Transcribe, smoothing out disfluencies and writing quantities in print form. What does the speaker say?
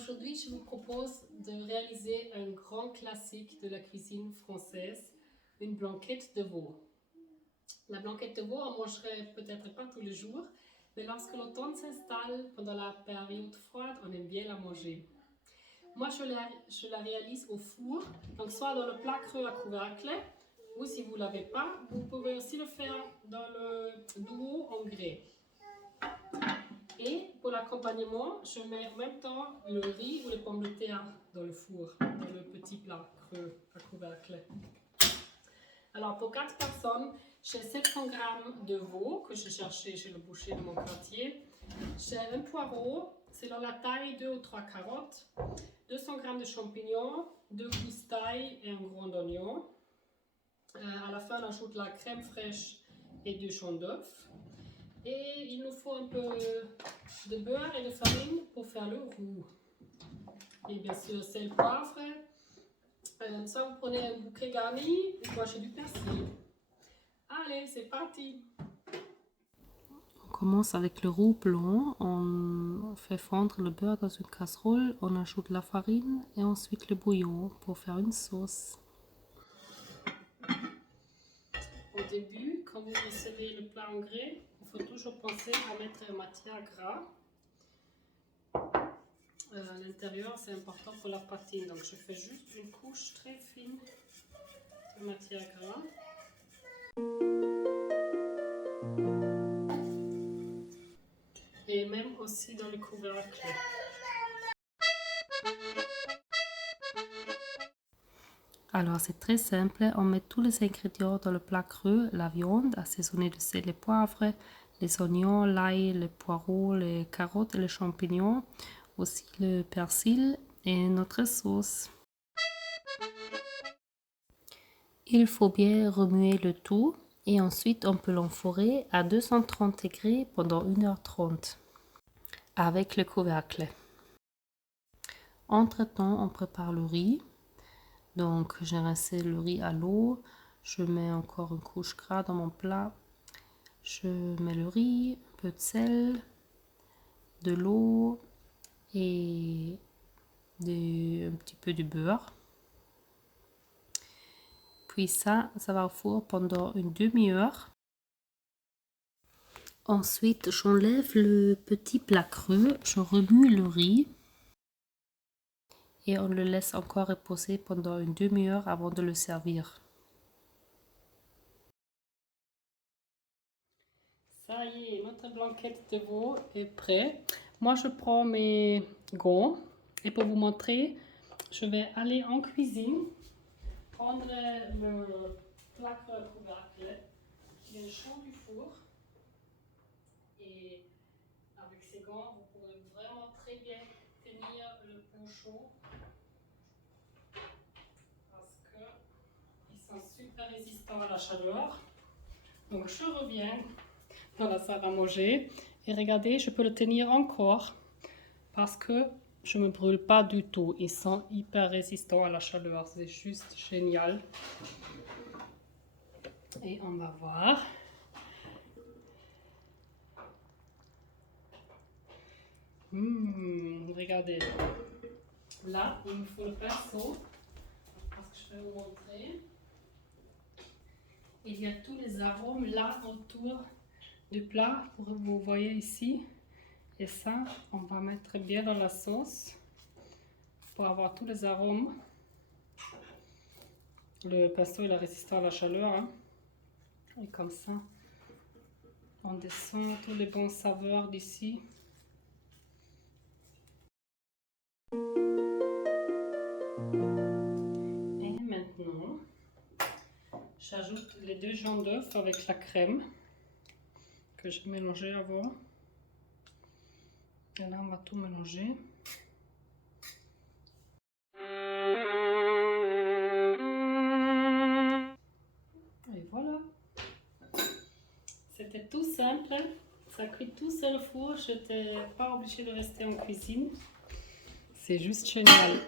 Aujourd'hui, je vous propose de réaliser un grand classique de la cuisine française, une blanquette de veau. La blanquette de veau, on mangerait peut-être pas tous les jours, mais lorsque l'automne s'installe pendant la période froide, on aime bien la manger. Moi, je la réalise au four, donc soit dans le plat creux à couvercle, ou si vous ne l'avez pas, vous pouvez aussi le faire dans le duo en grès. Et pour l'accompagnement, je mets en même temps le riz ou les pommes de terre dans le four, dans le petit plat creux à couvercle. Alors pour 4 personnes, j'ai 700 g de veau que j'ai cherché chez le boucher de mon quartier. J'ai un poireau, c'est dans la taille 2 ou 3 carottes, 200 g de champignons, 2 gousses d'ail et un grand oignon. À la fin, on ajoute la crème fraîche et 2 jaune d'œuf. Et il nous faut un peu de beurre et de farine pour faire le roux. Et bien sûr, sel, poivre. Ça, vous prenez un bouquet garni et moi j'ai du persil. Allez, c'est parti! On commence avec le roux blanc. On fait fondre le beurre dans une casserole. On ajoute la farine et ensuite le bouillon pour faire une sauce. Au début, quand vous recevez le plat en grès, il faut toujours penser à mettre matière gras. À l'intérieur, c'est important pour la patine, donc je fais juste une couche très fine de matière gras. Et même aussi dans le couvercle. Alors c'est très simple, on met tous les ingrédients dans le plat creux, la viande assaisonnée de sel et poivre, les oignons, l'ail, les poireaux, les carottes et les champignons, aussi le persil et notre sauce. Il faut bien remuer le tout et ensuite on peut l'enfourner à 230 degrés pendant 1h30 avec le couvercle. Entre-temps, on prépare le riz. Donc j'ai rincé le riz à l'eau, je mets encore une couche gras dans mon plat, je mets le riz, un peu de sel, de l'eau et un petit peu de beurre. Puis ça va au four pendant une demi-heure. Ensuite j'enlève le petit plat creux, je remue le riz et on le laisse encore reposer pendant une demi-heure avant de le servir. Ça y est, notre blanquette de veau est prête. Moi, je prends mes gants et pour vous montrer, je vais aller en cuisine, prendre le plat couvercle qui est chaud du four. Et avec ces gants, vous pouvez vraiment très bien tenir le pot chaud parce qu'ils sont super résistants à la chaleur. Donc, je reviens dans la salle à manger et regardez, je peux le tenir encore parce que je ne me brûle pas du tout. Ils sont hyper résistants à la chaleur, c'est juste génial. Et on va voir. Regardez. Là, il me faut le pinceau parce que je vais vous montrer. Il y a tous les arômes là autour du plat, vous voyez ici. Et ça, on va mettre bien dans la sauce pour avoir tous les arômes. Le pinceau il est résistant à la chaleur. Hein. Et comme ça, on descend tous les bons saveurs d'ici. Et maintenant, j'ajoute les 2 jaunes d'œufs avec la crème que j'ai mélangé avant. Et là, on va tout mélanger. Et voilà. C'était tout simple. Ça cuit tout seul au four. Je n'étais pas obligée de rester en cuisine. C'est juste génial.